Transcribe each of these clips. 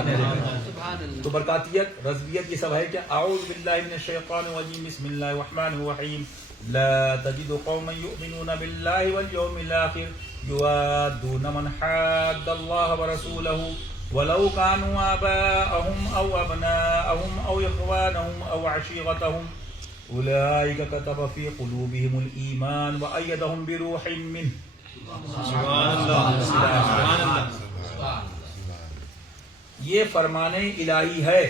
بتانے لگے. تو برکاتیت رضویت یہ سب ہے کیا؟ اعوذ باللہ من الشیطان الرجیم بسم اللہ الرحمن الرحیم لا تجد قوما يؤمنون بالله واليوم الآخر يوادون من حاد الله ورسوله ولو كانوا آباءهم أو أبناءهم أو إخوانهم أو عشيرتهم أولئك كتب في قلوبهم الإيمان وأيدهم بروح منه. یہ فرمان الہی ہے.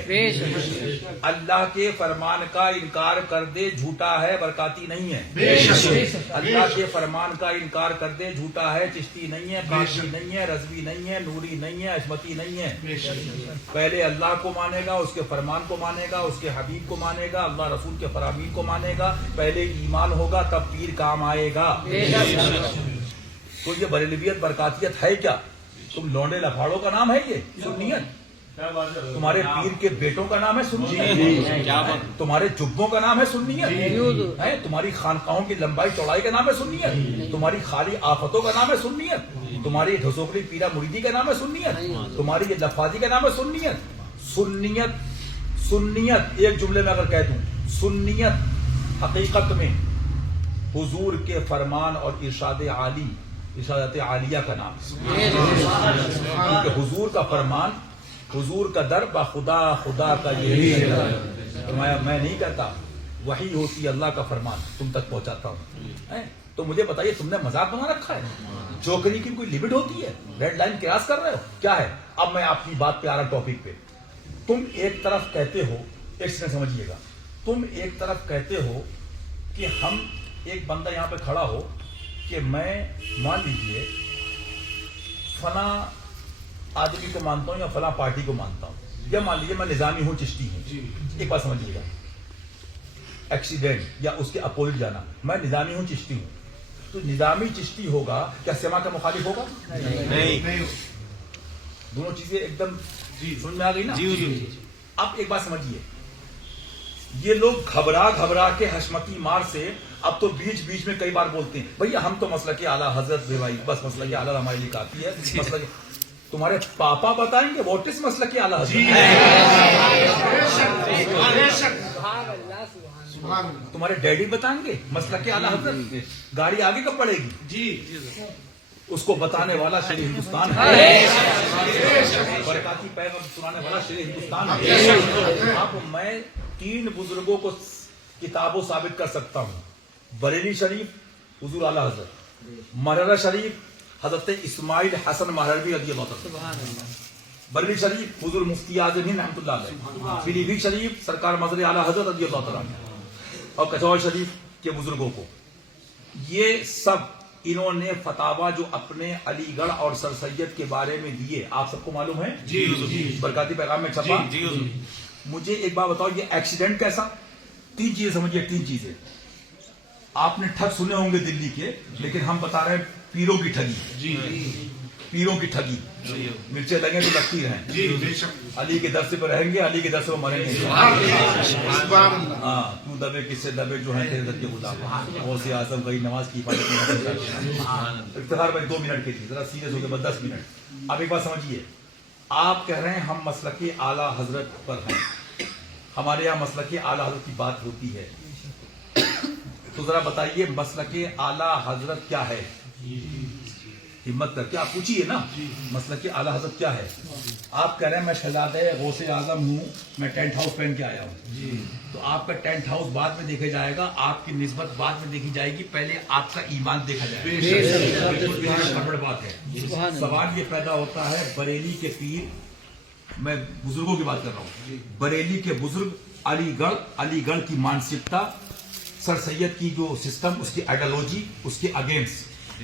اللہ کے فرمان کا انکار کر دے جھوٹا ہے، برکاتی نہیں ہے. اللہ کے فرمان کا انکار کر دے جھوٹا ہے، چشتی نہیں ہے، قادری نہیں ہے، رضوی نہیں ہے، نوری نہیں ہے، عصمتی نہیں ہے. پہلے اللہ کو مانے گا، اس کے فرمان کو مانے گا، اس کے حبیب کو مانے گا، اللہ رسول کے فرامین کو مانے گا. پہلے ایمان ہوگا تب پیر کام آئے گا. تو یہ بریلویت برکاتیت ہے کیا؟ تم لونڈے لفاڑوں کا نام ہے یہ سنیت؟ تمہارے پیر کے بیٹوں کا نام ہے سنیت؟ تمہارے جبوں کا نام ہے سنیت؟ تمہاری خانقاہوں کی لمبائی چوڑائی کا نام ہے سنیت؟ تمہاری خالی آفتوں کا نام ہے سنیت؟ تمہاری ڈھسوکڑی پیرا مریدی کا نام ہے سنیت؟ تمہاری یہ لفاظی کا نام ہے سنیت؟ سنیت ایک جملے میں اگر کہہ دوں، سنیت حقیقت میں حضور کے فرمان اور ارشادات عالیہ کا نام ہے. کیونکہ حضور کا فرمان، حضور کا در خدا کا یہی ہے. میں نہیں کہتا، وحی ہوتی اللہ کا فرمان تم تک پہنچاتا ہوں. تو مجھے بتائیے، تم نے مذاق بنا رکھا ہے؟ جوکری کی کوئی لمٹ ہوتی ہے؟ ریڈ لائن کراس کر رہے ہو کیا ہے؟ اب میں آپ کی بات پہ آ رہا ہوں ٹاپک پہ. تم ایک طرف کہتے ہو، ایک سیکنڈ سمجھیے گا، تم ایک طرف کہتے ہو کہ ہم، ایک بندہ یہاں پہ کھڑا ہو کہ میں مان لیجئے فلاں آدمی کو مانتا ہوں یا فلاں پارٹی کو مانتا ہوں، یا مان لیجیے میں نظامی ہوں، چشتی ہوں. ایک بات سمجھیے گا، ایکسیڈنٹ یا اس کے اپوزٹ جانا، میں نظامی ہوں، چشتی ہوں، تو نظامی چشتی ہوگا کیا سما کا مخالف ہوگا؟ نہیں. دونوں چیزیں ایک دم سمجھ میں آ گئی نا؟ اب ایک بات سمجھیے، یہ لوگ گھبرا کے حشمتی مار سے اب تو بیچ میں کئی بار بولتے ہیں بھیا ہم تو مسلک اعلیٰ حضرت بھائی، بس مسلک اعلیٰ ہمارے لیے کافی ہے. مسلک تمہارے پاپا بتائیں گے واٹ از مسلک اعلیٰ حضرت؟ تمہارے ڈیڈی بتائیں گے مسلک اعلیٰ حضرت؟ گاڑی آگے کب پڑے گی؟ اس کو بتانے والا شیر ہندوستان ہے، برکاتی پیغام سنانے والا شیر ہندوستان ہے. اب میں 3 بزرگوں کو کتابوں ثابت کر سکتا ہوں. بریلی شریف حضور اعلیٰ حضرت، مررہ شریف حضرت اسماعیل حسن مہروی رضی اللہ عنہ، بریلی شریف حضور مفتی اعظم ہند رحمۃ اللہ علیہ، پیلی بھیت شریف سرکار مظہر اعلیٰ حضرت رضی اللہ عنہ، اور کچھور شریف کے بزرگوں کو. یہ سب انہوں نے فتاوا جو اپنے علی گڑھ اور سر سید کے بارے میں دیے، آپ سب کو معلوم ہے؟ جی. برکاتی پیغام میں چھپا. مجھے ایک بات بتاؤ، یہ ایکسیڈنٹ کیسا؟ 3 چیزیں سمجھیے، 3 چیزیں. آپ نے ٹھگ سنے ہوں گے دلی کے، لیکن ہم بتا رہے ہیں پیروں کی ٹھگی. پیروں کی ٹھگی، مرچیں لگیں تو لگتی رہیں. علی کے درس پہ رہیں گے، علی کے درس پہ مریں گے. ہاں، تو دبے کس سے دبے جو ہیں تیرے در کے غلام. غوث اعظم گئی نماز کی عبادت. افتخار بھائی 2 منٹ کے لیے ذرا سیریس ہو گئے، بس 10 منٹ. اب ایک بات سمجھیے، آپ کہہ رہے ہیں ہم مسلک اعلیٰ حضرت پر ہیں، ہمارے یہاں مسلک اعلیٰ حضرت کی بات ہوتی ہے، تو ذرا بتائیے مسلک اعلیٰ حضرت کیا ہے؟ ہمت کر کے آپ پوچھیے نا، مسلک اعلیٰ حضرت کیا ہے؟ آپ کہہ رہے ہیں میں شہزادہ غوث اعظم ہوں، میں ٹینٹ ہاؤس پہن کے آیا ہوں. تو آپ کا ٹینٹ ہاؤس بعد میں دیکھا جائے گا، آپ کی نسبت بعد میں دیکھی جائے گی، پہلے آپ کا ایمان دیکھا جائے گا. بالکل بات ہے. سوال یہ پیدا ہوتا ہے، بریلی کے پیر، میں بزرگوں کی بات کر رہا ہوں، بریلی کے بزرگ علی گڑھ کی مانسکتا، سر سید کی جو سسٹم، اس کی آئیڈیالوجی، اس کے اگینسٹ،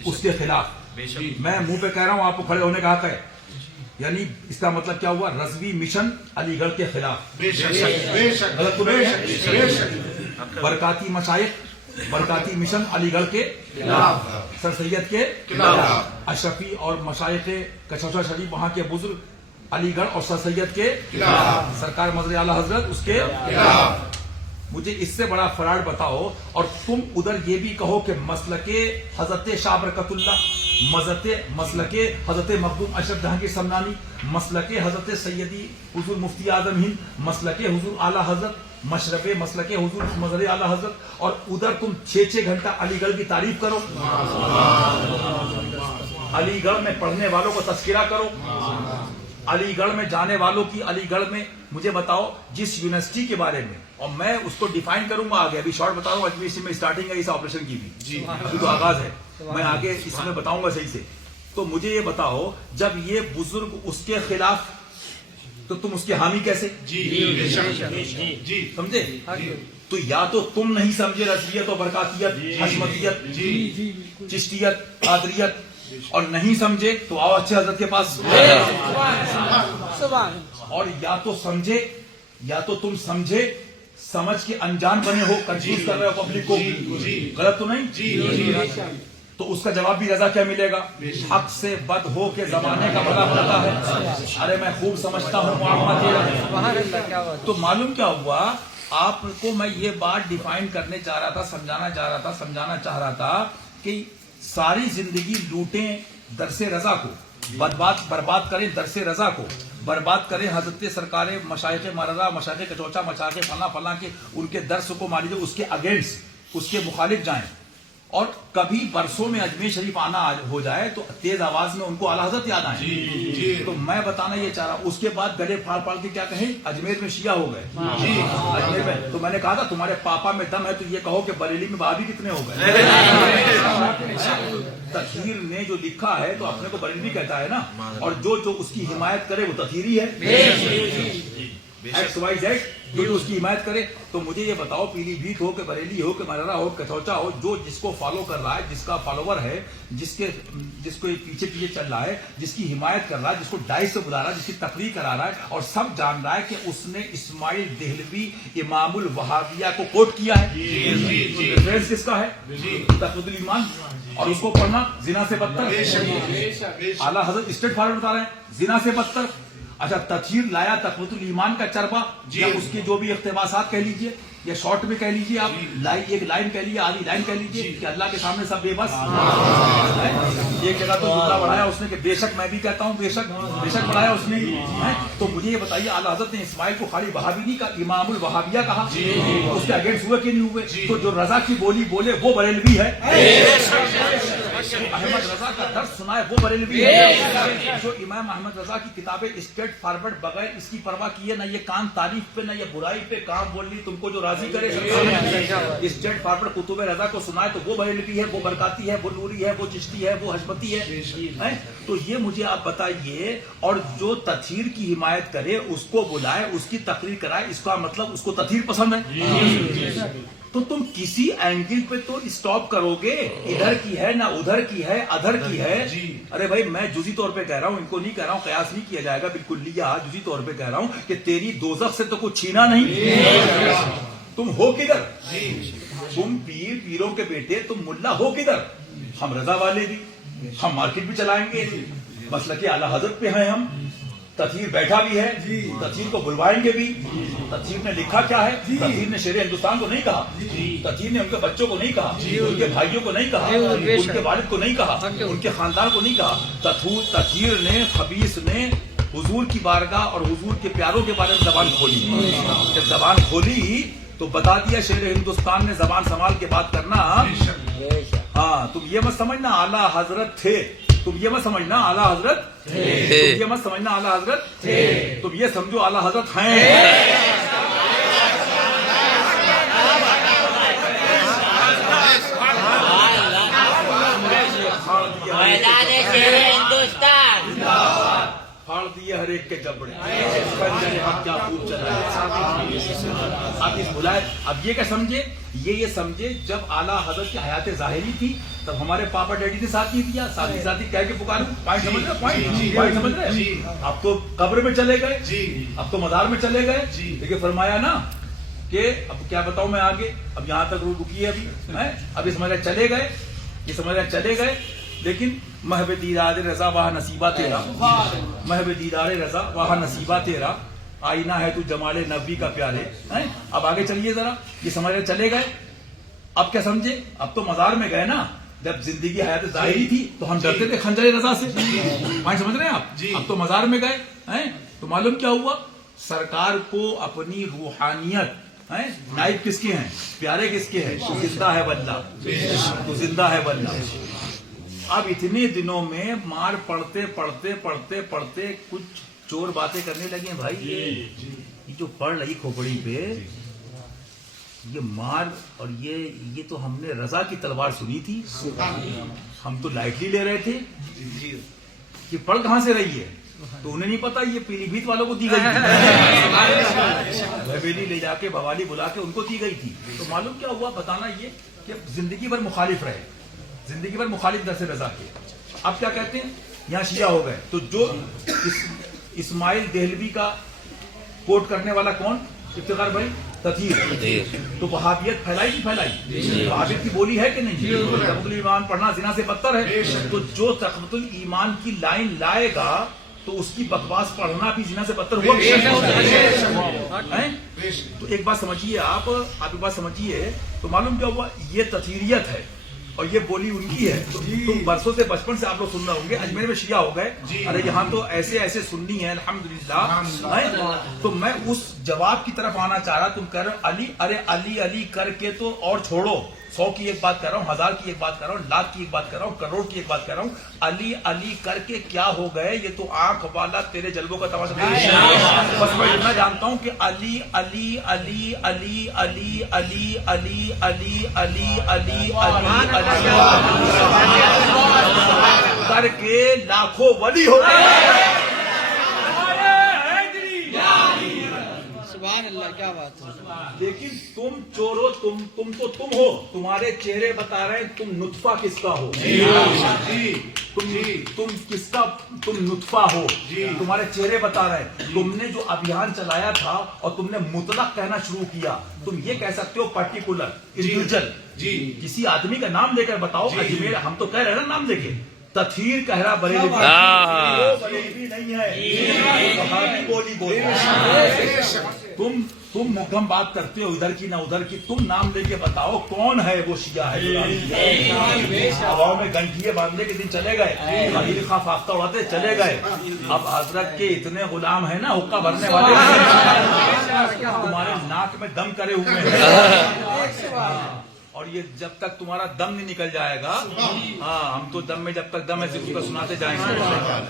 اس کے خلاف. میں منہ پہ کہہ رہا ہوں، آپ کو کھڑے ہونے کا حق ہے. یعنی اس کا مطلب کیا ہوا؟ رضوی مشن علی گڑھ کے خلاف. برکاتی مشائخ، برکاتی مشن علی گڑھ کے خلاف، سر سید کے خلاف، اشرفی اور مشائخ کچھوڑا شریف وہاں کے بزرگ علی گڑھ اور سر سید کے خلاف، سرکار مظہر اعلیٰ حضرت اس کے خلاف. مجھے اس سے بڑا فراڈ بتاؤ اور تم ادھر یہ بھی کہو کہ مسلک حضرت شاہ برکت اللہ، مسلک حضرت مخدوم اشرف جہانگیر سمنانی، مسلک حضرت سیدی حضور مفتی اعظم ہند، مسلک حضور اعلیٰ حضرت مشرب، مسلک حضور مظہر اعلیٰ حضرت، اور ادھر تم 6 گھنٹہ علی گڑھ کی تعریف کرو، علی گڑھ میں پڑھنے والوں کو تذکرہ کرو، علی گڑھ میں جانے والوں کی، علی گڑھ میں مجھے بتاؤ جس یونیورسٹی کے بارے میں، اور میں اس کو ڈیفائن کروں گا آگے، ابھی شارٹ بتا رہا ہوں، اجمیر میں اسٹارٹنگ ہے اس آپریشن کی بھی، جی ابھی تو آغاز ہے، میں آگے اس میں بتاؤں گا صحیح سے. تو مجھے یہ بتاؤ جب یہ بزرگ اس کے خلاف تو تم اس کے حامی کیسے؟ جی سمجھے؟ تو یا تو تم نہیں سمجھے رضویت و برکاتیت، حشمتیت، چشتیت، قادریت، اور نہیں سمجھے تو آؤ اچھے حضرت کے پاس، اور یا تو سمجھے یا تو تم سمجھے، سمجھ کے انجان بنے ہو، کنفیوز کر رہے ہو پبلک کو، غلط تو نہیں؟ تو اس کا جواب بھی رضا کیا ملے گا؟ حق سے بد ہو کے زمانے کا بڑا پڑتا ہے، ارے میں خوب سمجھتا ہوں معاملہ. تو معلوم کیا ہوا، آپ کو میں یہ بات ڈیفائن کرنے چاہ رہا تھا، سمجھانا چاہ رہا تھا کہ ساری زندگی لوٹیں درس رضا کو، برباد کریں درس رضا کو، برباد کریں حضرت سرکار مشائخ مرضا، مشائخ کچوچا، مشائخ فلاں کے ان کے درس کو مان لیجیے، اس کے اگینسٹ، اس کے مخالف جائیں، اور کبھی برسوں میں اجمیر شریف آنا ہو جائے تو تیز آواز میں ان کو اعلیٰ حضرت یاد آئیں. تو میں بتانا یہ چاہ رہا ہوں، اس کے بعد گلے پھاڑ کے کیا کہیں، اجمیر میں شیعہ ہو گئے، اجمیر میں. تو میں نے کہا تھا تمہارے پاپا میں دم ہے تو یہ کہو کہ بریلی میں بابی کتنے ہو گئے. تطہیر نے جو لکھا ہے تو اپنے کو بریلوی کہتا ہے نا، اور جو اس کی حمایت کرے وہ تطہیری ہے، ایکس وائی زیڈ جو اس کی حمایت کرے. تو مجھے یہ بتاؤ، پیلی بھیت ہو کہ بریلی ہو کہ مررا ہو کتھوچا ہو، جو جس کو فالو کر رہا ہے، جس کا فالوور ہے، جس کو پیچھے چل رہا ہے، جس کی حمایت کر رہا ہے، جس کو ڈائس سے بلا رہا ہے، جس کی تقریر کرا رہا ہے، اور سب جان رہا ہے کہ اس نے اسماعیل دہلوی امام الوہابیہ کو کوٹ کیا ہے، ریفرنس کس کا ہے؟ تقویت الایمان. اور اس کو پڑھنا زنا سے بدتر. اعلیٰ حضرت اسٹریٹ فارورڈ بتا رہے ہیں زنا سے بدتر. اچھا تطہیر لایا تقویت الایمان کا چربا، یا اس کے جو بھی اقتباسات کہہ لیجئے، یا شارٹ میں کہہ لیجئے، آپ ایک لائن کہہ لیجئے، آدھی لائن کہہ لیجئے کہ اللہ کے سامنے سب بے بس. ایک جگہ تو جملہ بڑھایا اس نے کہ بے شک میں بھی کہتا ہوں، بے شک بڑھایا اس نے. تو مجھے یہ بتائیے، اعلیٰ حضرت نے اسماعیل کو خالی وہابی نہیں کہا، امام الوہابیہ کہا، اس کے اگینسٹ ہوئے کہ نہیں ہوئے؟ تو جو رضا کی بولی بولے وہ بریلوی ہے، احمد رضا کا درس سنا ہے وہ بریلوی ہے. جو امام احمد رضا کی کتابیں اسٹریٹ فارورڈ بغیر اس کی پرواہ کیے، نہ یہ کان تعریف پہ نہ یہ برائی پہ کام بول لی، تم کو جو راضی کرے اسٹریٹ فارورڈ کتب رضا کو سنا ہے تو وہ بریلوی ہے، وہ برکاتی ہے، وہ نوری ہے، وہ چشتی ہے، وہ حشمتی ہے. تو یہ مجھے آپ بتائیے، اور جو تطہیر کی حمایت کرے اس کو بلائے، اس کی تقریر کرائے، اس کا مطلب اس کو تطہیر پسند ہے. تو تم کسی اینگل پہ تو اسٹاپ کرو گے، ادھر کی ہے نہ ادھر کی ہے، ادھر کی ہے. ارے بھائی میں جزی طور پہ کہہ رہا ہوں، ان کو نہیں کہہ رہا ہوں، قیاس نہیں کیا جائے گا، بالکل لیا جزی طور پہ کہہ رہا ہوں کہ تیری دوزخ سے تو کچھ چھینا نہیں. تم ہو کدھر؟ تم پیروں کے بیٹے، تم ملا ہو کدھر؟ ہم رضا والے بھی، ہم مارکیٹ بھی چلائیں گے، مسلک اعلیٰ حضرت پہ ہیں ہم. تطہیر بیٹھا بھی ہے، تطہیر کو بلوائیں گے بھی. تطہیر نے لکھا کیا ہے؟ تطہیر نے شیر ہندوستان کو نہیں کہا، تطہیر نے ان کے بچوں کو نہیں کہا، ان کے بھائیوں کو نہیں کہا، ان کے والد کو نہیں کہا، ان کے خاندان کو نہیں کہا. تطہیر نے، خبیث نے حضور کی بارگاہ اور حضور کے پیاروں کے بارے میں زبان کھولی. جب زبان کھولی تو بتا دیا شیر ہندوستان نے زبان سنبھال کے بات کرنا. ہاں تم یہ مت سمجھنا اعلیٰ حضرت تھے، تم یہ مت سمجھنا اعلیٰ حضرت تم یہ مت سمجھنا اعلیٰ حضرت تم یہ سمجھو اعلیٰ حضرت ہیں. پھاڑ دیے ہر ایک کے جبڑے، کیا خوب چلا. اب یہ کیا سمجھے، یہ سمجھے جب اعلیٰ حضرت کی حیات ظاہری تھی تب ہمارے پاپا ڈیڈی نے ساتھ نہیں دیا، ساتھی کہہ کے پکاروں. پوائنٹ سمجھ رہے؟ اب تو قبر میں چلے گئے، اب تو مزار میں چلے گئے. لیکن فرمایا نا کہ اب کیا بتاؤں میں آگے، اب یہاں تک رکی ہے ابھی سمجھ رہے چلے گئے، یہ سمجھ رہے چلے گئے. لیکن محب دیدار رضا واہ نصیبہ تیرا، محب دیدار رضا واہ نصیبہ تیرا. آئینہ ہے تو جمال نبی کا پیارے. اب آگے چلیے ذرا, یہ سمجھ رہے چلے گئے. اب کیا سمجھے, اب تو مزار میں گئے نا, جب زندگی حیات ظاہری تھی تو ہم ڈرتے تھے خنجر رضا سے, پوائنٹ سمجھ رہے ہیں آپ. اب تو مزار میں گئے تو معلوم کیا ہوا, سرکار کو اپنی روحانیت نائب کس کے ہیں, پیارے کس کے ہیں, تو زندہ ہے واللہ, تو زندہ ہے واللہ. اب اتنے دنوں میں مار پڑتے پڑھتے پڑھتے پڑھتے کچھ چور باتیں کرنے لگے ہیں بھائی, یہ جو پڑھ رہی کھوپڑی پہ یہ مار, اور یہ تو ہم نے رضا کی تلوار سنی تھی, ہم تو لائٹلی لے رہے تھے. یہ پڑھ کہاں سے رہی ہے, تو انہیں نہیں پتا یہ پیلی بھیت والوں کو دی گئی تھی, حویلی لے جا کے بوالی بلا کے ان کو دی گئی تھی. تو معلوم کیا ہوا, بتانا یہ کہ زندگی بھر مخالف رہے, زندگی بھر مخالف درس رضا کے. اب کیا کہتے ہیں, یہاں شیعہ ہو گئے. تو جو اسماعیل دہلوی کا کوٹ کرنے والا کون, افتخار بھائی, تطہیر. تو وہابیت پھیلائی نہیں پھیلائی, وہابیت کی بولی ہے کہ نہیں, تقویۃ الایمان پڑھنا زنا سے بدتر ہے. تو جو تقویۃ الایمان کی لائن لائے گا تو اس کی بکواس پڑھنا بھی زنا سے بدتر ہوا. تو ایک بات سمجھیے, آپ ایک بات سمجھیے, تو معلوم کیا ہوا, یہ تطہیریت ہے اور یہ بولی ان کی ہے. تم برسوں سے بچپن سے آپ لوگ سن رہے ہوں گے, اجمیر میں شیعہ ہو گئے, ارے یہاں تو ایسے ایسے سنی ہیں الحمدللہ. تو میں اس جواب کی طرف آنا چاہ رہا, تم کہہ رہے ہو علی, ارے علی علی کر کے تو اور چھوڑو, 100 کی ایک بات کر رہا ہوں, 1000 کی ایک بات کر رہا ہوں, لاکھ کی ایک بات کر رہا ہوں, کروڑ کی ایک بات کر رہا ہوں. علی علی کر کے کیا ہو گئے, یہ تو آنکھ والا تیرے جلووں کا تماشا. بس میں اتنا جانتا ہوں کہ علی علی علی علی علی علی علی علی علی علی علی کر کے لاکھوں ولی ہو گئے. سبحان اللہ, کیا بات ہے. لیکن تم چورو, تم تو تم ہو, تمہارے چہرے بتا رہے ہیں تم نطفہ کس کا ہو, تم کس کا, تم نطفہ ہو, تمہارے چہرے بتا رہے ہیں. تم نے جو ابھیان چلایا تھا اور تم نے مطلق کہنا شروع کیا, تم یہ کہہ سکتے ہو پرٹیکولر, انڈیویجل, کسی آدمی کا نام لے کر بتاؤ. اجمیر, ہم تو کہہ رہے ہیں نا نام لے کے, تطہیر کہہ رہا بریلوی, بریلوی نہیں ہے, بولی بولی. تم محکم بات کرتے ہو ادھر کی نہ ادھر کی, تم نام لے کے بتاؤ کون ہے وہ شیعہ ہے. ہواؤں میں گھنٹیے باندھنے کے دن چلے گئے, خلیل خواہ فاختہ اڑاتے چلے گئے. اب حضرت کے اتنے غلام ہیں نا حقہ بھرنے والے, تمہارے ناک میں دم کرے ہوئے ہیں, اور یہ جب تک تمہارا دم نہیں نکل جائے گا, ہم تو دم میں جب تک دم ہے صرف اس کا سناتے جائیں گے.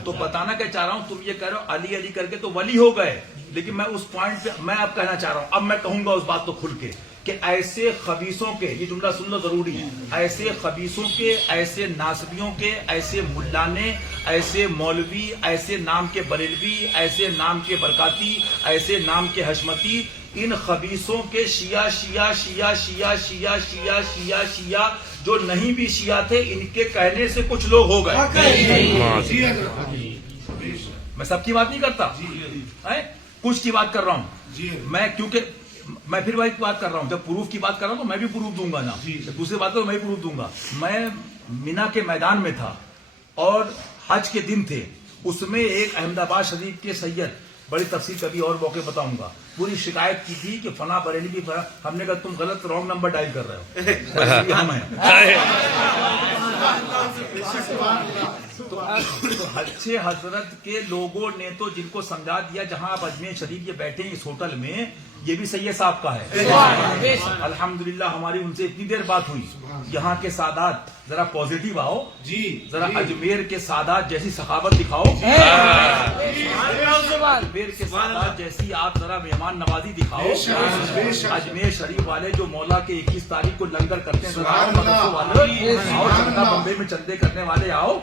تو بتانا کیا چاہ رہا ہوں, تم یہ کہہ رہے ہو علی علی کر کے تو ولی ہو گئے, لیکن میں اس پوائنٹ پہ میں اب کہنا چاہ رہا ہوں, اب میں کہوں گا اس بات کو کھل کے کہ ایسے خبیثوں کے, یہ جملہ سننا ضروری ہے, ایسے خبیثوں کے, ایسے ناسبیوں کے, ایسے ملانے, ایسے مولوی, ایسے نام کے بریلوی, ایسے نام کے برکاتی, ایسے نام کے حشمتی, ان خبیثوں کے شیعہ شیعہ شیعہ شیعہ شیعہ شیعہ شیعہ شیعہ جو نہیں بھی شیعہ تھے, ان کے کہنے سے کچھ لوگ ہو گئے. میں سب کی بات نہیں کرتا, کچھ کی بات کر رہا ہوں میں, کیونکہ میں پھر وہی بات کر رہا ہوں, جب پروف کی بات کر رہا ہوں تو میں بھی پروف دوں گا نا, دوسری بات تو میں بھی پروف دوں گا. میں مینا کے میدان میں تھا اور حج کے دن تھے, اس میں ایک احمد آباد شریف کے سید, بڑی تفصیل کبھی اور موقع بتاؤں گا, پوری شکایت کی تھی کہ فلاں بریلوی, ہم نے کہا تم غلط رانگ نمبر ڈائل کر رہے ہو, ہم ہیں. تو اچھے حضرت کے لوگوں نے تو جن کو سمجھا دیا, جہاں آپ اجمیر شریف یہ بیٹھے ہیں اس ہوٹل میں, یہ بھی سید صاحب کا ہے. الحمدللہ ہماری ان سے اتنی دیر بات ہوئی. یہاں کے سادات ذرا پازیٹیو آؤ, ذرا اجمیر کے سادات جیسی سخاوت دکھاؤ, اجمیر کے سادات جیسی آپ ذرا مہمان نوازی دکھاؤ. اجمیر شریف والے جو مولا کے 21 تاریخ کو لنگر کرتے ہیں, آؤ چندہ بمبے میں چندے کرنے والے آؤ.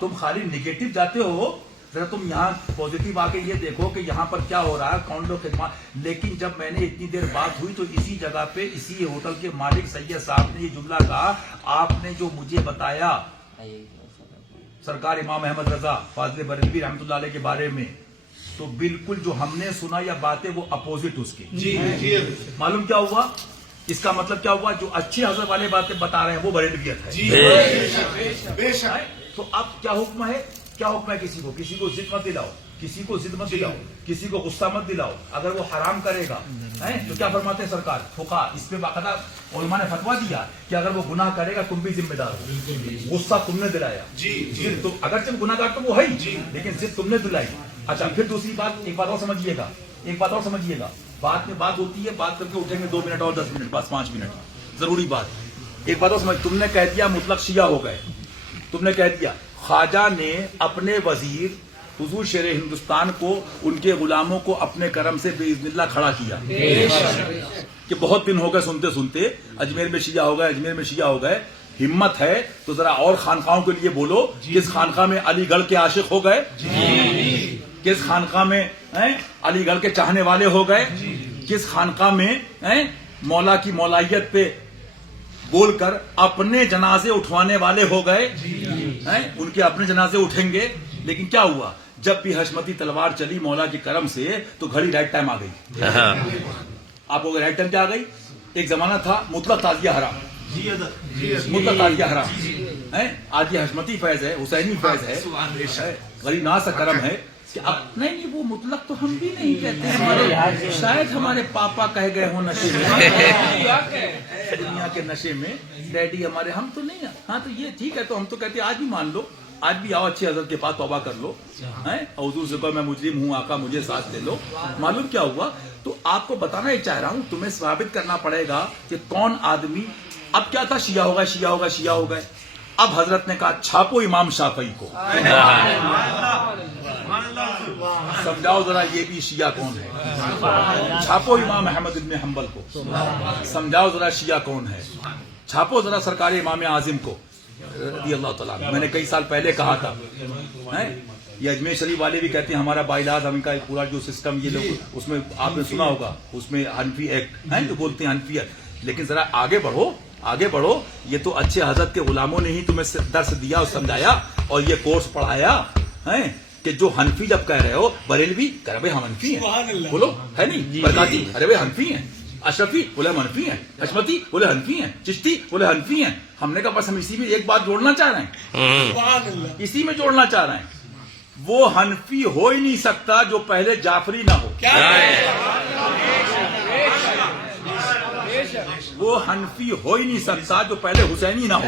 تم خالی نگیٹو جاتے ہو, ذرا تم یہاں پازیٹیو آ کے یہ دیکھو کہ یہاں پر کیا ہو رہا ہے, کون لوگ خدمات. لیکن جب میں نے اتنی دیر بات ہوئی تو اسی جگہ پہ اسی ہوٹل کے مالک سید صاحب نے یہ جملہ کہا, آپ نے جو مجھے بتایا سرکار امام احمد رضا فاضل بریلوی رحمۃ اللہ علیہ کے بارے میں, تو بالکل جو ہم نے سنا یا باتیں وہ اپوزٹ اس کی. معلوم کیا ہوا, اس کا مطلب کیا ہوا, جو اچھے حضرت والے باتیں بتا رہے ہیں وہ بریلویت ہے. تو اب کیا حکم ہے, کیا حکم ہے, کسی کو ضد مت دلاؤ, کسی کو ضد مت دلاؤ, کسی کو غصہ مت دلاؤ. اگر وہ حرام کرے گا تو کیا فرماتے ہیں سرکار فقہا, اس پہ باقاعدہ علماء نے فتویٰ دیا کہ اگر وہ گناہ کرے گا تم بھی ذمہ دار ہو, غصہ تم نے دلایا, تو اگرچہ گناہ گار تو وہ ہے ہی, لیکن ضد تم نے دلائی. اچھا پھر دوسری بات, ایک بات اور سمجھیے گا, ایک بات اور سمجھیے گا, بات میں بات ہوتی ہے, بات کر کے اٹھیں گے 2 منٹ اور 10 منٹ بس 5 منٹ, ضروری بات. ایک بات اور سمجھ, تم نے کہہ دیا مطلق شیعہ ہو گئے, تم نے کہہ دیا خواجہ نے اپنے وزیر حضور شیر ہندوستان کو ان کے غلاموں کو اپنے کرم سے باذن اللہ کھڑا کیا کہ بہت دن ہو گئے سنتے سنتے اجمیر میں شیعہ ہو گئے, اجمیر میں شیعہ ہو گئے. ہمت ہے تو ذرا اور خانقاہوں کے لیے بولو, کس خانقاہ میں علی گڑھ کے عاشق ہو گئے, کس خانقاہ میں علی گڑھ کے چاہنے والے ہو گئے, کس خانقاہ میں مولا کی مولائیت پہ بول کر اپنے جنازے اٹھوانے والے ہو گئے. ان کے اپنے جنازے اٹھیں گے, لیکن کیا ہوا, جب بھی حشمتی تلوار چلی مولا کے کرم سے تو گھڑی رائٹ ٹائم آ گئی. آپ کو رائٹ ٹائم کیا آ گئی؟ ایک زمانہ تھا مطلق تعزیہ حرام, مطلق تعزیہ حرام, آج یہ حشمتی فیض ہے, حسینی فیض ہے, غریب ناز کا کرم ہے کہ اب نہیں وہ مطلق تو ہم بھی نہیں کہتے ہیں, شاید ہمارے پاپا کہہ گئے ہوں نشے میں, دنیا کے نشے میں ڈیڈی ہمارے, ہم تو نہیں. ہاں تو یہ ٹھیک ہے, تو ہم تو کہتے ہیں آج بھی مان لو, آج بھی آؤ اچھے حضرت کے پاس توبہ کر لو, حضور سے کہو میں مجرم ہوں آقا مجھے ساتھ لے لو. معلوم کیا ہوا, تو آپ کو بتانا یہ چاہ رہا ہوں, تمہیں ثابت کرنا پڑے گا کہ کون آدمی, اب کیا تھا شیعہ ہو گئے, شیعہ ہو گئے, شیعہ ہو گئے. اب حضرت نے کہا چھاپو امام شافعی کو, سمجھاؤ ذرا یہ بھی شیعہ کون ہے. چھاپو امام احمد بن حنبل کو, سمجھاؤ ذرا شیعہ کون ہے. چھاپو ذرا سرکار امام اعظم کو رضی اللہ تعالیٰ. میں نے کئی سال پہلے کہا تھا, یہ اجمیر شریف والے بھی کہتے ہیں ہمارا باعلاج, ہم کا پورا جو سسٹم یہ لوگ اس میں آپ نے سنا ہوگا, اس میں حنفی ایکٹ ہے تو بولتے ہیں حنفیت. لیکن ذرا آگے بڑھو, آگے بڑھو. یہ تو اچھے حضرت کے غلاموں نے ہی تمہیں درس دیا اور سمجھایا اور یہ کورس پڑھایا ہے کہ جو حنفی جب کہہ رہے ہو, بریلوی کہہ رہے بھائی ہم حنفی ہیں, بولو ہے نہیں, برکاتی ارے بھائی حنفی ہیں, اشرفی بولے ہم حنفی ہیں, حشمتی بولے حنفی ہیں, چشتی بولے حنفی ہیں. ہم نے کہا بس ہم اسی میں ایک بات جوڑنا چاہ رہے ہیں, اسی میں جوڑنا چاہ رہے ہیں. وہ حنفی ہو ہی نہیں سکتا جو پہلے جعفری نہ ہو, وہ حنفی ہو ہی نہیں سکتا جو پہلے حسینی نہ ہو.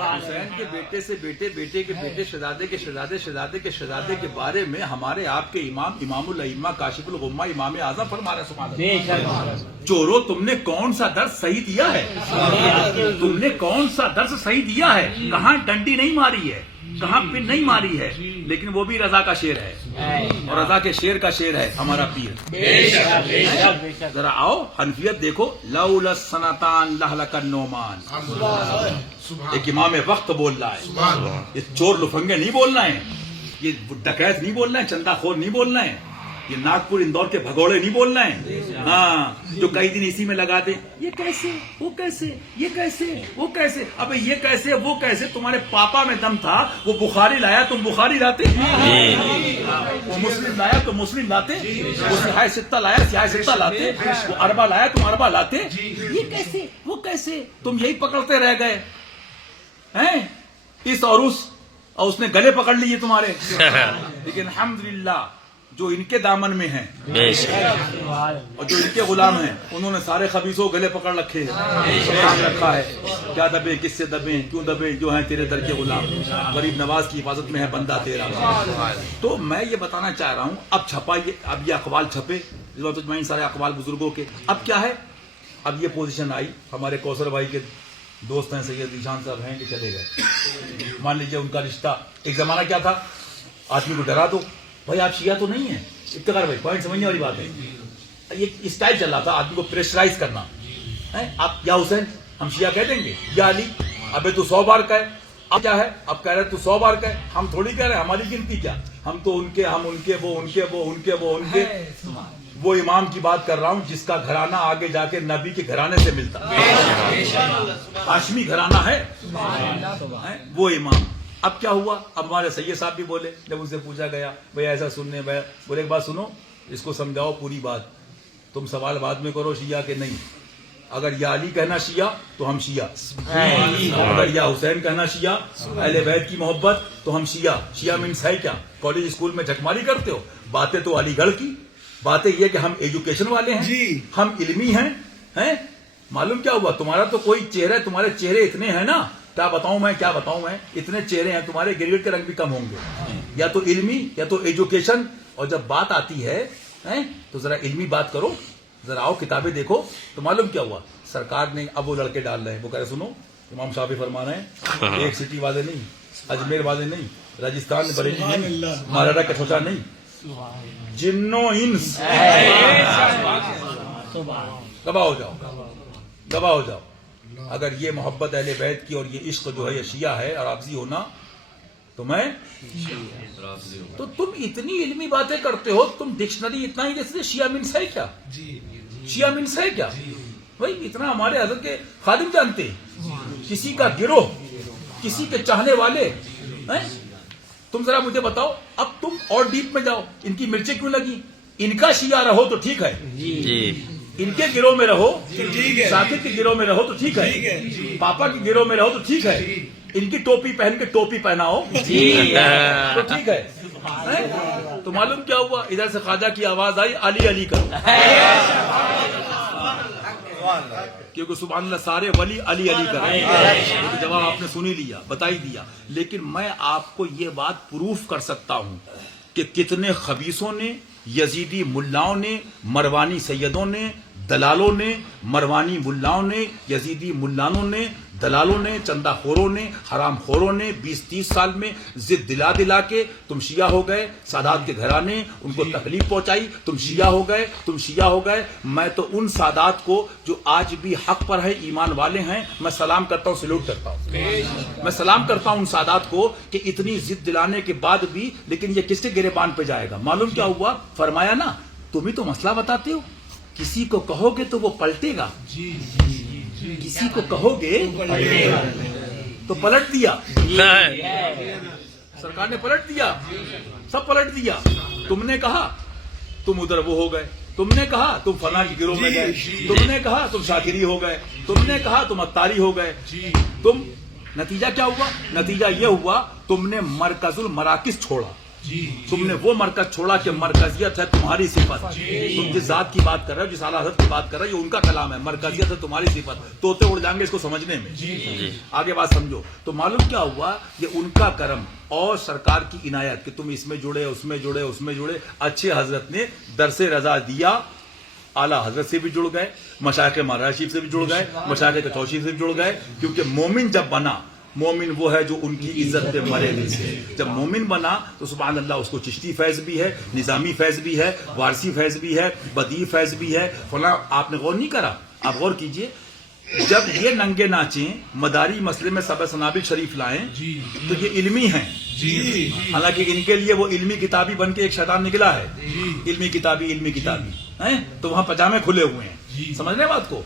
حسین کے بیٹے سے بیٹے, بیٹے کے بیٹے, شہزادے کے شہزادے, شہزادے کے شہزادے کے بارے میں ہمارے آپ کے امام, امام الائمہ, کاشف الغمہ, امام اعظم فرما رہے سبحان اللہ. چورو تم نے کون سا درس صحیح دیا ہے, تم نے کون سا درس صحیح دیا ہے, کہاں ڈنڈی نہیں ماری ہے, کہاں پہ نہیں ماری ہے, لیکن وہ بھی رضا کا شیر ہے اور رضا کے شیر کا شیر ہے ہمارا پیر. ذرا آؤ حنفیت دیکھو, لولا السنتان لہلک النعمان. ایک امام وقت بول رہا ہے, یہ چور لفنگے نہیں بولنا ہے, یہ ڈکیت نہیں بولنا ہے, چندہ خور نہیں بولنا ہے, یہ ناگپور اندور کے بھگوڑے نہیں بولنا ہے. ہاں جو کئی دن اسی میں لگا دیں, یہ کیسے, وہ کیسے, یہ کیسے, وہ کیسے, ابے یہ کیسے, وہ کیسے. تمہارے پاپا میں دم تھا, وہ بخاری لایا تم بخاری لاتے, وہ مسلم لایا تو مسلم لاتے, وہ سیاہ ستہ لایا سیاہ ستہ لاتے, وہ اربع لایا تم اربع لاتے. یہ کیسے, وہ کیسے, تم یہی پکڑتے رہ گئے ہیں اس اور اس نے گلے پکڑ لیے تمہارے. لیکن الحمدللہ جو ان کے دامن میں ہیں اور جو ان کے غلام ہیں, انہوں نے سارے خبیثوں گلے پکڑ رکھے ہیں, رکھا ہے. کیا دبے, کس سے دبے, کیوں دبے, جو ہیں تیرے در کے غلام, غریب نواز کی حفاظت میں ہے بندہ تیرا. تو میں یہ بتانا چاہ رہا ہوں, اب چھپا اب یہ اقوال چھپے, سارے اقوال بزرگوں کے. اب کیا ہے, اب یہ پوزیشن آئی, ہمارے کوثر بھائی کے دوست ہیں سید ذیشان صاحب ہیں کہ چلے گئے. مان لیجیے ان کا رشتہ, ایک زمانہ کیا تھا, آدمی کو ڈرا دو, بھائی آپ شیعہ تو نہیں ہیں, افتخار بھائی پوائنٹ سمجھنے والی بات ہے. یہ اسٹائل چل رہا تھا آدمی کو پریشرائز کرنا. آپ یا حسین ہم شیعہ کہہ دیں گے, یا علی ابے تو 100 بار کہے, اب کیا ہے, اب کہہ رہے تو 100 بار کہے, ہم تھوڑی کہہ رہے ہیں, ہماری گنتی کیا, ہم تو ان کے, ہم ان کے, وہ ان کے, وہ ان کے, وہ ان کے. وہ امام کی بات کر رہا ہوں جس کا گھرانہ آگے جا کے نبی کے گھرانے سے ملتا, ہاشمی گھرانہ ہے وہ امام. اب کیا ہوا, اب ہمارے سید صاحب بھی بولے, جب ان سے پوچھا گیا بھائی ایسا سننے, بولے ایک بات سنو, اس کو سمجھاؤ پوری بات, تم سوال بعد میں کرو شیعہ کے نہیں, اگر یا علی کہنا شیعہ تو ہم شیعہ، اگر یا حسین کہنا شیعہ، اہل بیت کی محبت تو ہم شیعہ۔ شیعہ مینس ہے کیا؟ کالج اسکول میں جھکماری کرتے ہو، باتیں تو علی گڑھ کی، باتیں یہ کہ ہم ایجوکیشن والے ہیں، ہم علمی ہیں۔ معلوم کیا ہوا؟ تمہارا تو کوئی چہرہ، تمہارے چہرے اتنے ہیں نا، کیا بتاؤں میں، اتنے چہرے ہیں تمہارے، گریجویٹ کے رنگ بھی کم ہوں گے، یا تو علمی یا تو ایجوکیشن۔ اور جب بات آتی ہے تو ذرا علمی بات کرو، ذرا آؤ کتابیں دیکھو۔ تو معلوم کیا ہوا؟ سرکار نے اب وہ لڑکے ڈال رہے ہیں، وہ کہہ رہے سنو امام صاحب فرما رہے ہیں، ایک سٹی والے نہیں، اجمیر والے نہیں، راجستھان بریلی نہیں، مہاراڑا کٹھوٹا نہیں، جنو انس، گواہ ہو جاؤ۔ اگر یہ محبت اہل بیت کی اور یہ عشق جو ہے یہ شیعہ ہے اور رافضی ہونا، تو میں تو تم اتنی علمی باتیں کرتے ہو، تم ڈکشنری اتنا ہی جیسے شیعہ مینس ہے کیا؟ شیعہ مینس ہے کیا بھائی؟ اتنا ہمارے حضرت کے خادم جانتے ہیں، کسی کا گروہ، کسی کے چاہنے والے ہیں؟ تم ذرا مجھے بتاؤ، اب تم اور ڈیپ میں جاؤ، ان کی مرچیں کیوں لگی؟ ان کا شیعہ رہو تو ٹھیک ہے، ان کے گروہ میں رہو، ثاقب کے گروہ میں رہو تو ٹھیک ہے، پاپا کے گروہ میں رہو تو ٹھیک ہے، ان کی ٹوپی پہن کے ٹوپی پہناؤ تو ٹھیک ہے۔ تو معلوم کیا ہوا؟ ادھر سے خواجہ کی آواز آئی، علی علی کرو، کیونکہ سبحان اللہ سارے ولی علی علی کر رہے ہیں۔ جواب آپ نے سنی لیا، بتا ہی دیا، لیکن میں آپ کو یہ بات پروف کر سکتا ہوں کہ کتنے خبیثوں نے، یزیدی ملاؤں نے، مروانی سیدوں نے، دلالوں نے، مروانی ملاؤں نے، یزیدی ملانوں نے، دلالوں نے، چندہ خوروں نے، حرام خوروں نے 20-30 سال میں ضد دلا دلا کے تم شیعہ ہو گئے، سادات کے گھرانے ان کو تکلیف پہنچائی، تم شیعہ ہو گئے۔ میں تو ان سادات کو جو آج بھی حق پر ہے، ایمان والے ہیں، میں سلام کرتا ہوں، سلوٹ کرتا ہوں، میں سلام کرتا ہوں ان سادات کو کہ اتنی ضد دلانے کے بعد بھی، لیکن یہ کس کے گریبان پہ جائے گا؟ معلوم کیا ہوا؟ فرمایا نا، تم ہی تو مسئلہ بتاتے ہو، کسی کو کہو گے تو وہ پلٹے گا، کسی کو کہو گے تو پلٹ دیا، سرکار نے پلٹ دیا، سب پلٹ دیا۔ تم نے کہا تم ادھر وہ ہو گئے، تم نے کہا تم فلاں کے گروہ میں گئے، تم نے کہا تم شاکری ہو گئے، تم نے کہا تم اتاری ہو گئے، تم نتیجہ کیا ہوا؟ نتیجہ یہ ہوا تم نے مرکز المراکز چھوڑا، تم نے وہ مرکز چھوڑا کہ مرکزیت ہے تمہاری صفت، تم جس ذات کی بات کر رہے ہو، جس اعلیٰ حضرت کی بات کر رہے ہو، یہ ان کا کلام ہے، مرکزیت ہے تمہاری صفت، طوطے اڑ جائیں گے اس کو سمجھنے میں، آگے بات سمجھو۔ تو معلوم کیا ہوا؟ یہ ان کا کرم اور سرکار کی عنایت کہ تم اس میں جڑے، اس میں جڑے۔ اچھے حضرت نے درس رضا دیا، اعلیٰ حضرت سے بھی جڑ گئے، مشائخ مہاراج شریف سے بھی جڑ گئے، مشائخ کچوشی سے بھی جڑ گئے، کیونکہ مومن جب بنا، مومن وہ ہے جو ان کی عزت پہ مرے دل سے۔ جب مومن بنا تو سبحان اللہ اس کو چشتی فیض بھی ہے، نظامی فیض بھی ہے، وارسی فیض بھی ہے، بدیع فیض بھی ہے، فلاں۔ آپ نے غور نہیں کرا؟ آپ غور کیجئے، جب یہ ننگے ناچیں، مداری مسئلے میں سبع سنابل شریف لائیں تو یہ علمی ہیں، حالانکہ ان کے لیے وہ علمی کتابی بن کے ایک شیطان نکلا ہے، علمی کتابی تو وہاں پجامے کھلے ہوئے ہیں، سمجھ رہے بات کو؟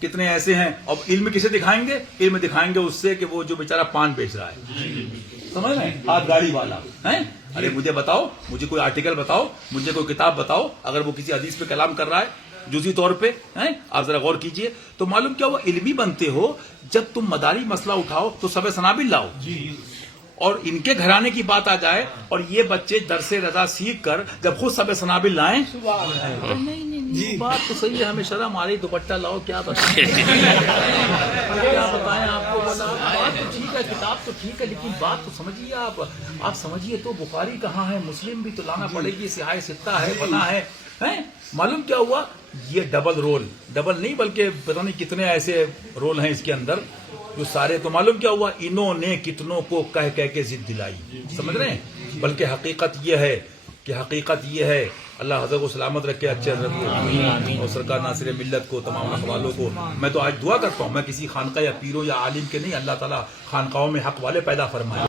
کتنے ایسے ہیں، اور علم کسے دکھائیں گے؟ علم دکھائیں گے اس سے کہ وہ جو بیچارہ پان بیچ رہا ہے، سمجھ رہے ہیں، ہاتھ گاڑی والا ہے۔ ارے مجھے بتاؤ، مجھے کوئی آرٹیکل بتاؤ، مجھے کوئی کتاب بتاؤ، اگر وہ کسی حدیث پہ کلام کر رہا ہے جزئی طور پہ، آپ ذرا غور کیجئے۔ تو معلوم کیا وہ علمی بنتے ہو جب تم مداری مسئلہ اٹھاؤ تو سبع سنابل لاؤ، اور ان کے گھرانے کی بات آ جائے اور یہ بچے درس رضا سیکھ کر جب خود سبع سنابل لائیں، نہیں بات تو صحیح ہے، ہمیں شرم آ رہی، دوپٹہ لاؤ، کیا بتائیں آپ کو؟ بات تو ٹھیک ہے، کتاب تو ٹھیک ہے، لیکن بات تو سمجھیے آپ سمجھیے تو بخاری کہاں ہے، مسلم بھی تو لانا پڑے گی، صحاح ستہ ہے، بنا ہے۔ معلوم کیا ہوا؟ یہ ڈبل رول، ڈبل نہیں بلکہ پتہ نہیں کتنے ایسے رول ہیں اس کے اندر جو سارے۔ تو معلوم کیا ہوا؟ انہوں نے کتنوں کو کہہ کے ضد دلائی، سمجھ رہے ہیں؟ بلکہ حقیقت یہ ہے اللہ حضرت کو سلامت رکھے، اچھے حضرت کو اور سرکار ناصر ملت کو، تمام حق والوں کو۔ میں تو آج دعا کرتا ہوں، میں کسی خانقاہ یا پیروں یا عالم کے نہیں، اللہ تعالیٰ خانقاہوں میں حق والے پیدا فرمائے۔